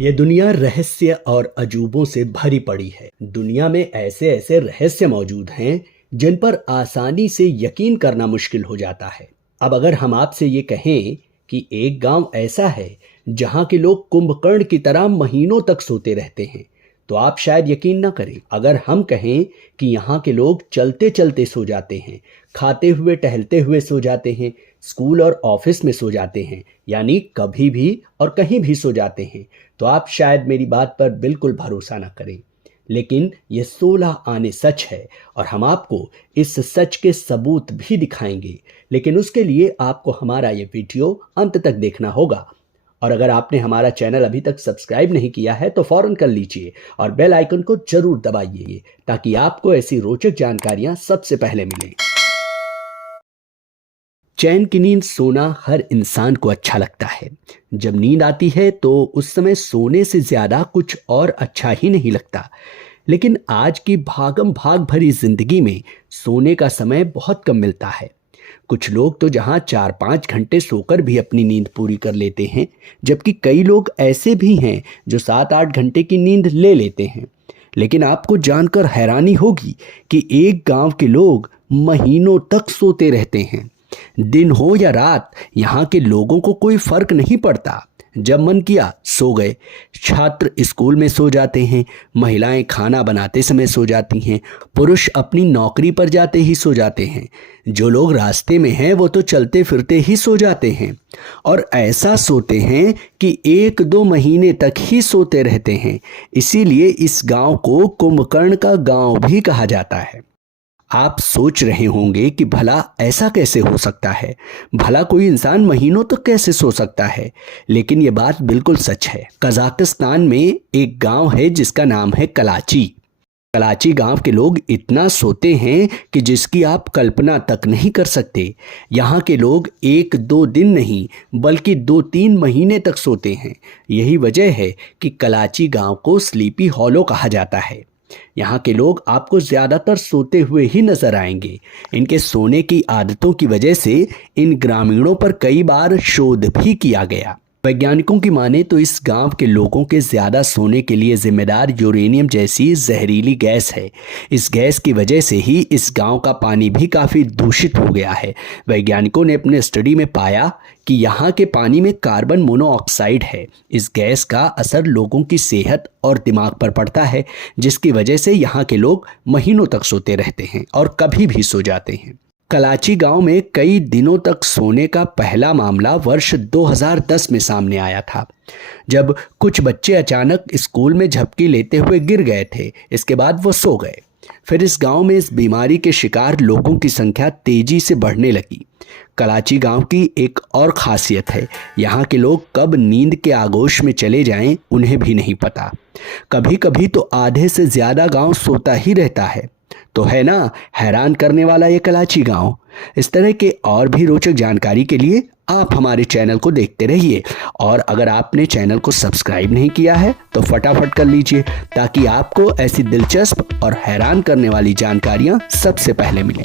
ये दुनिया रहस्य और अजूबों से भरी पड़ी है। दुनिया में ऐसे ऐसे रहस्य मौजूद हैं जिन पर आसानी से यकीन करना मुश्किल हो जाता है। अब अगर हम आपसे ये कहें कि एक गांव ऐसा है जहां के लोग कुंभकर्ण की तरह महीनों तक सोते रहते हैं, तो आप शायद यकीन ना करें। अगर हम कहें कि यहाँ के लोग चलते चलते सो जाते हैं, खाते हुए टहलते हुए सो जाते हैं, स्कूल और ऑफिस में सो जाते हैं, यानी कभी भी और कहीं भी सो जाते हैं, तो आप शायद मेरी बात पर बिल्कुल भरोसा ना करें। लेकिन ये 16 आने सच है और हम आपको इस सच के सबूत भी दिखाएंगे। लेकिन उसके लिए आपको हमारा ये वीडियो अंत तक देखना होगा। और अगर आपने हमारा चैनल अभी तक सब्सक्राइब नहीं किया है तो फौरन कर लीजिए और बेल आइकन को जरूर दबाइए ताकि आपको ऐसी रोचक जानकारियां सबसे पहले मिलें। चैन की नींद सोना हर इंसान को अच्छा लगता है। जब नींद आती है तो उस समय सोने से ज्यादा कुछ और अच्छा ही नहीं लगता। लेकिन आज की भागम भाग भरी जिंदगी में सोने का समय बहुत कम मिलता है। कुछ लोग तो जहां 4-5 घंटे सोकर भी अपनी नींद पूरी कर लेते हैं, जबकि कई लोग ऐसे भी हैं जो 7-8 घंटे की नींद ले लेते हैं। लेकिन आपको जानकर हैरानी होगी कि एक गांव के लोग महीनों तक सोते रहते हैं। दिन हो या रात, यहाँ के लोगों को कोई फर्क नहीं पड़ता। जब मन किया सो गए। छात्र स्कूल में सो जाते हैं, महिलाएं खाना बनाते समय सो जाती हैं, पुरुष अपनी नौकरी पर जाते ही सो जाते हैं, जो लोग रास्ते में हैं वो तो चलते फिरते ही सो जाते हैं। और ऐसा सोते हैं कि 1-2 महीने तक ही सोते रहते हैं। इसीलिए इस गांव को कुंभकर्ण का गांव भी कहा जाता है। आप सोच रहे होंगे कि भला ऐसा कैसे हो सकता है, भला कोई इंसान महीनों तक कैसे सो सकता है। लेकिन ये बात बिल्कुल सच है। कजाकिस्तान में एक गांव है जिसका नाम है कलाची। कलाची गांव के लोग इतना सोते हैं कि जिसकी आप कल्पना तक नहीं कर सकते। यहाँ के लोग 1-2 दिन नहीं बल्कि 2-3 महीने तक सोते हैं। यही वजह है कि कलाची गांव को स्लीपी हॉलो कहा जाता है। यहाँ के लोग आपको ज्यादातर सोते हुए ही नजर आएंगे। इनके सोने की आदतों की वजह से इन ग्रामीणों पर कई बार शोध भी किया गया। वैज्ञानिकों की माने तो इस गांव के लोगों के ज्यादा सोने के लिए जिम्मेदार यूरेनियम जैसी जहरीली गैस है। इस गैस की वजह से ही इस गांव का पानी भी काफी दूषित हो गया है। वैज्ञानिकों ने अपने स्टडी में पाया कि यहाँ के पानी में कार्बन मोनोऑक्साइड है। इस गैस का असर लोगों की सेहत और दिमाग पर पड़ता है, जिसकी वजह से यहाँ के लोग महीनों तक सोते रहते हैं और कभी भी सो जाते हैं। कलाची गांव में कई दिनों तक सोने का पहला मामला वर्ष 2010 में सामने आया था, जब कुछ बच्चे अचानक स्कूल में झपकी लेते हुए गिर गए थे। इसके बाद वो सो गए। फिर इस गांव में इस बीमारी के शिकार लोगों की संख्या तेजी से बढ़ने लगी। कलाची गांव की एक और खासियत है, यहाँ के लोग कब नींद के आगोश में चले जाएं उन्हें भी नहीं पता। कभी कभी तो आधे से ज्यादा गांव सोता ही रहता है। तो है ना हैरान करने वाला ये कलाची गांव। इस तरह के और भी रोचक जानकारी के लिए आप हमारे चैनल को देखते रहिए। और अगर आपने चैनल को सब्सक्राइब नहीं किया है तो फटाफट कर लीजिए ताकि आपको ऐसी दिलचस्प और हैरान करने वाली जानकारियां सबसे पहले मिलें।